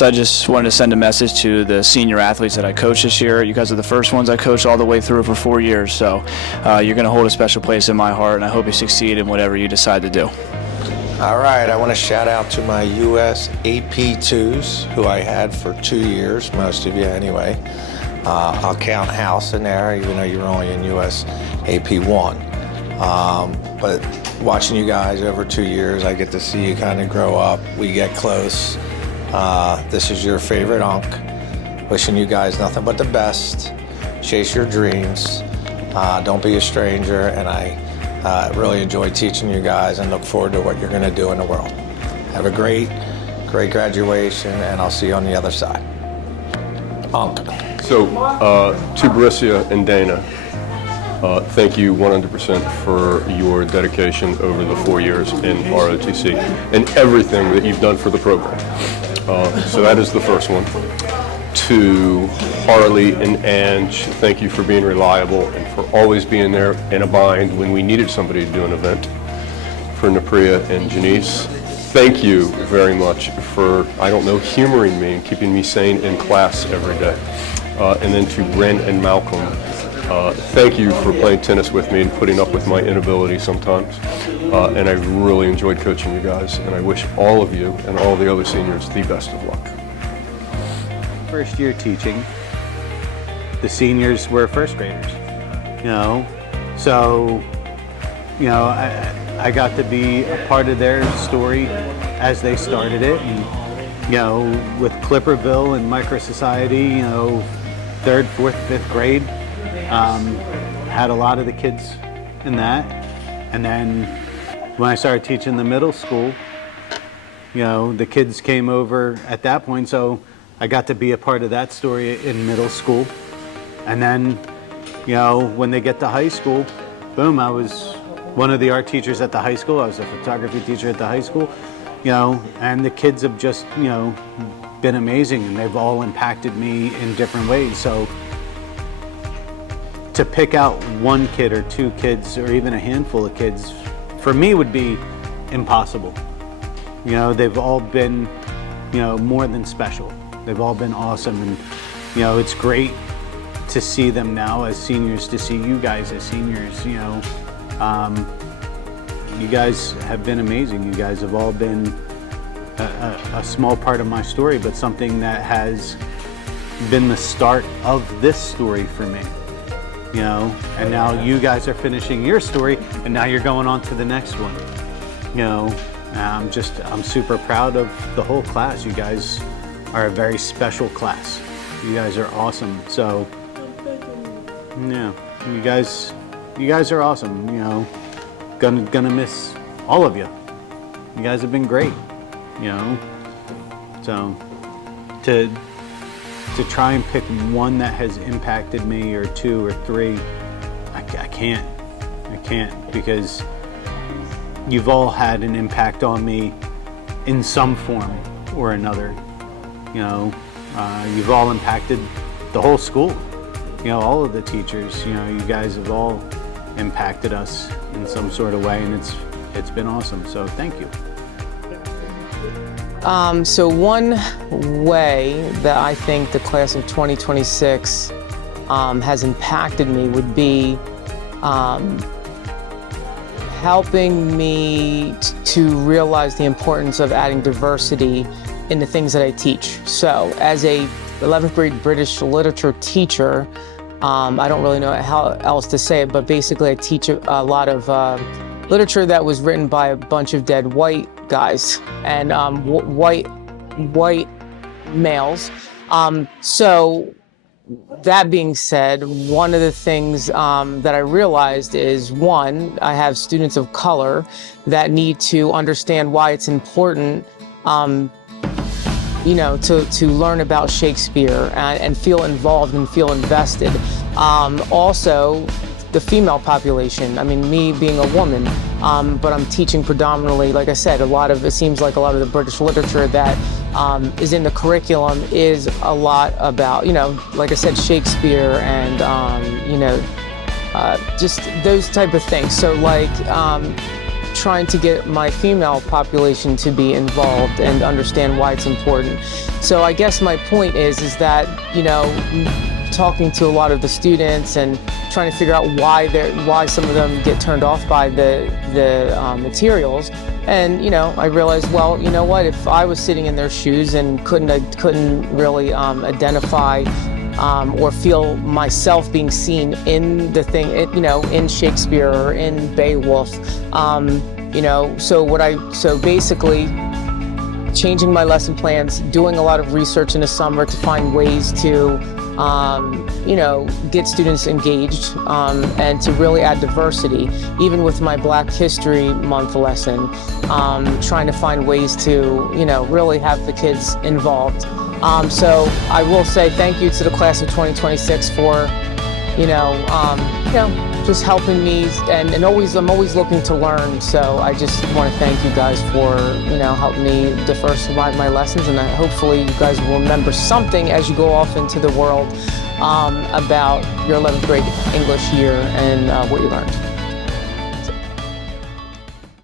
else, I just wanted to send a message to the senior athletes that I coached this year. You guys are the first ones I coached all the way through for 4 years, so you're going to hold a special place in my heart, and I hope you succeed in whatever you decide to do. All right, I want to shout out to my U.S. AP2s, who I had for 2 years, most of you anyway. I'll count House in there, even though you're only in U.S. AP1. But watching you guys over 2 years, I get to see you kind of grow up. We get close. This is your favorite Unc. Wishing you guys nothing but the best. Chase your dreams. Don't be a stranger. And I really enjoy teaching you guys and look forward to what you're going to do in the world. Have a great graduation, and I'll see you on the other side. Unc. So, to Brynne and Dana, thank you 100% for your dedication over the 4 years in ROTC and everything that you've done for the program. So that is the first one. To Harley and Ange, thank you for being reliable and for always being there in a bind when we needed somebody to do an event. For Napriya and Janice, thank you very much for, humoring me and keeping me sane in class every day. And then to Brynne and Malcolm, thank you for playing tennis with me and putting up with my inability sometimes. And I really enjoyed coaching you guys, and I wish all of you and all the other seniors the best of luck. First year teaching, the seniors were first graders, so I got to be a part of their story as they started it, and with Clipperville and Micro Society, 3rd, 4th, 5th grade, had a lot of the kids in that. And then when I started teaching the middle school, the kids came over at that point, so I got to be a part of that story in middle school. And then, when they get to high school, boom, I was one of the art teachers at the high school. I was a photography teacher at the high school, and the kids have just, been amazing, and they've all impacted me in different ways. So to pick out one kid or 2 kids or even a handful of kids, for me would be impossible. They've all been, more than special. They've all been awesome, and it's great to see them now as seniors, to see you guys as seniors. You guys have been amazing. You guys have all been a small part of my story, but something that has been the start of this story for me. And now you guys are finishing your story, and now you're going on to the next one. I'm super proud of the whole class. You guys are a very special class. You guys are awesome. So, yeah, you guys are awesome. Gonna miss all of you. You guys have been great. So to try and pick one that has impacted me, or 2 or 3, I can't, because you've all had an impact on me in some form or another. You've all impacted the whole school, all of the teachers. You guys have all impacted us in some sort of way, and it's been awesome, so thank you. So one way that I think the class of 2026 has impacted me would be helping me to realize the importance of adding diversity in the things that I teach. So as a 11th grade British literature teacher, I don't really know how else to say it, but basically I teach a lot of literature that was written by a bunch of dead white guys and white males. So that being said, one of the things that I realized is, one, I have students of color that need to understand why it's important to learn about Shakespeare and feel involved and feel invested. Also, the female population. I mean, me being a woman, but I'm teaching predominantly, like I said, it seems like a lot of the British literature that is in the curriculum is a lot about, like I said, Shakespeare and, just those type of things. So like, trying to get my female population to be involved and understand why it's important. So I guess my point is that, you know, talking to a lot of the students and trying to figure out why some of them get turned off by the materials. And, you know, I realized, well, you know what, if I was sitting in their shoes and couldn't really identify or feel myself being seen in the thing, you know, in Shakespeare or in Beowulf, you know, so basically changing my lesson plans, doing a lot of research in the summer to find ways to, you know, get students engaged and to really add diversity. Even with my Black History Month lesson, trying to find ways to, you know, really have the kids involved. So I will say thank you to the class of 2026 for, you know, just helping me, and I'm always looking to learn. So I just want to thank you guys for, you know, helping me diversify my lessons, and hopefully you guys will remember something as you go off into the world about your 11th grade English year and what you learned.